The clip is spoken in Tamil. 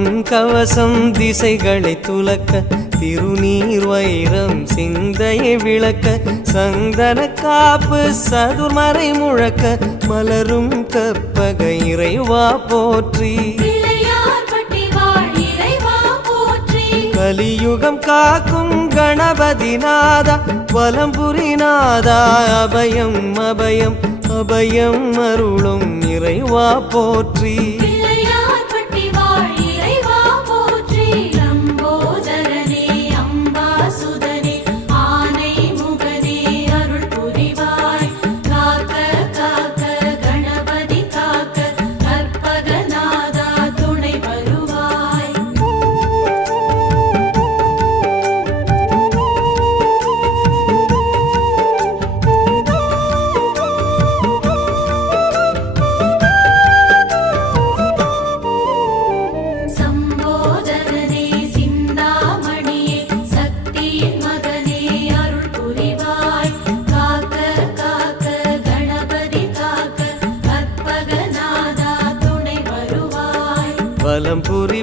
பொன் கவசம் திசைகளை துலக்க திருநீர் வைரம் சிந்தையை விளக்க சந்தன காப்பு சதுர்மறை முழக்க மலரும் கற்பக இறைவா போற்றி கலியுகம் காக்கும் கணபதி நாதா வலம்புரி நாதா அபயம் அபயம் அபயம் அருளும் இறைவா போற்றி வலம்புரி